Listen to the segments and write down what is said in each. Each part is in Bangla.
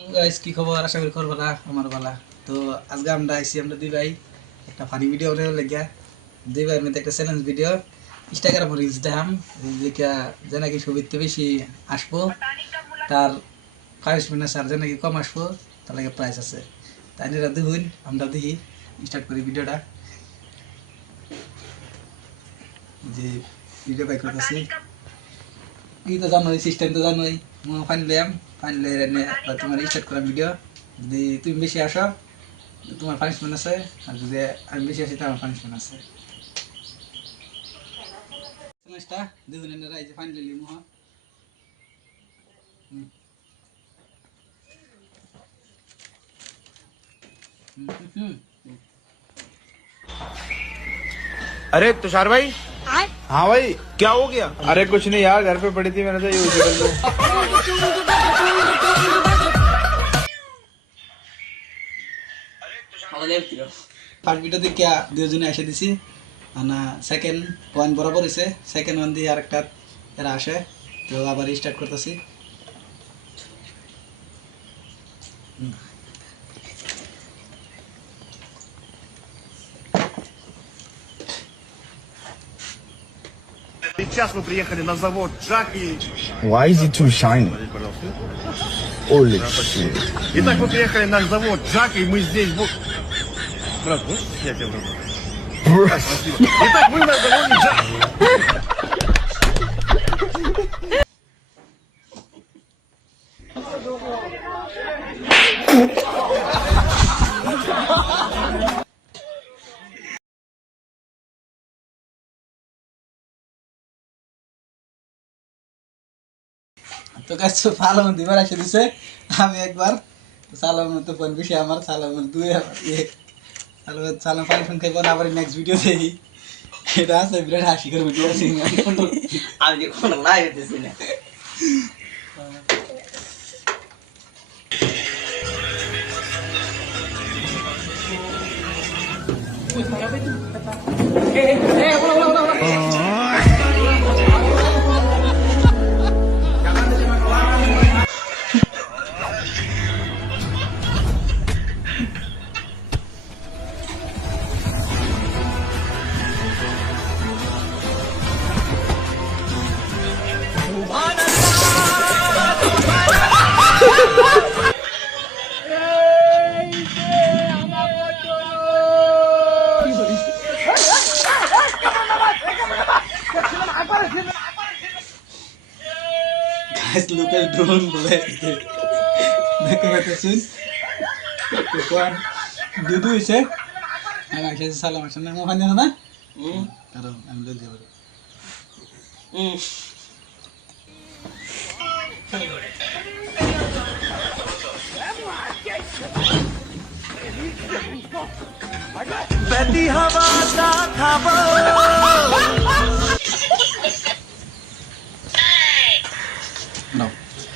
গাইস কি খবর? আশা করি খবর ভালো, আমার ভালো। তো আজকে আমরা আইছি আমরা দুই ভাই একটা ফানি ভিডিও বানানোর লাগিয়া। দুই ভাইয়ের মধ্যে একটা চ্যালেঞ্জ ভিডিও ইনস্টাগ্রামে রিলস দেখাম, দেখা যে নাকি ছবিতে বেশি আসবো তার পানিশমেন্ট আছে, আর যে নাকি কম আসবো তার লাগে প্রাইস আছে। তাই নিয়ে দেখুন, আমরা দেখি স্টার্ট করি ভিডিওটা। যে ভিডিও বাই করতেছি কি তো জানোই, সিস্টেম তো জানোই। ফাইনালি তোমার স্টার্ট করা ভিডিও। যদি তুমি বেশি আসো তোমার পানিশমেন্ট আছে, আর যদি আমি বেশি আসি আমার পানিশমেন্ট আছে। চ্যালেঞ্জটা দেখুন, এনারা এই যে ফাইনালি লিমু अरे तुषार भाई। हाँ भाई, क्या हो गया? अरे कुछ नहीं यार, घर पे पड़ी थी, मैंने तो यूज कर लो। ফার্স্ট ভিডিও দেখে দুজনে এসে দিছি, না সেকেন্ড ওয়ান বরাবর হয়েছে, সেকেন্ড ওয়ান দিয়ে আরেকটা এরা আসে। তো আবার স্টার্ট করতেছি। Сейчас мы приехали на завод Джак и... Why is it too shiny? Holy shit. Итак, мы приехали на наш завод Джак, и мы здесь... Брат, можешь снять я брат? Спасибо. Итак, мы на заводе Джак. তো গাছ সালাম দিবার এসে দিছে, আমি একবার সালাম তো ফোন বেশি আমার সালামের দুই সালাম পানিশমেন্ট খাইব না, আবার নেক্সট ভিডিও দেখি। এটা আছে বিরাট হাসি করে ভিডিও আছে। আমি কোনো লাইভ হইতেছি না। গাছ লোকের ড্রোন বলে দেখতে পাচ্ছেন। কোন দুদু হইছে, আমি আসে সালাম আসেন না মোহান না, কারণ আমি বলতে পারি बहती हवा का खाबो। No.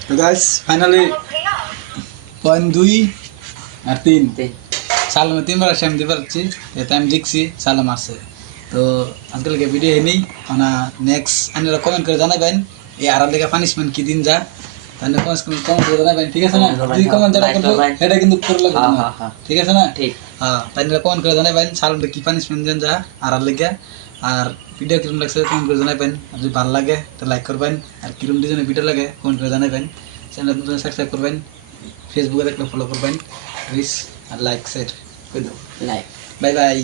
তো গাইস ফাইনালি পয়েন্ট 2 আর 3 সালামে 3 বার আসে আমি দিতে পারছি, এতে আমি জিতছি, সালাম আছে। তো আজকালকে ভিডিও নেই না, নেক্সট আপনারা কমেন্ট করে জানাবেন এই আরাম থেকে পানিশমেন্ট কি দিন যা, তাহলে কমেন্ট করে জানাবেন, ঠিক আছে না? দুই কমেন্ট যেটা করবো এটা কিন্তু করলে ঠিক আছে না? হ্যাঁ, তাহলে কমেন্ট করে জানাবেন সালামটা কি পানিশমেন্ট দেন যা আর লেগে। আর ভিডিও কিরম লাগছে কমেন্ট করে জানাবেন, আর যদি ভালো লাগে তো লাইক করবেন, আর কিরম ডিজাইনের ভিডিও লাগে কমেন্ট করে জানাবেন। চ্যানেল সাবস্ক্রাইব করবেন, ফেসবুকে দেখলে ফলো করবেন, প্লিজ, আর লাইক শেয়ার করে দাও। Bye bye.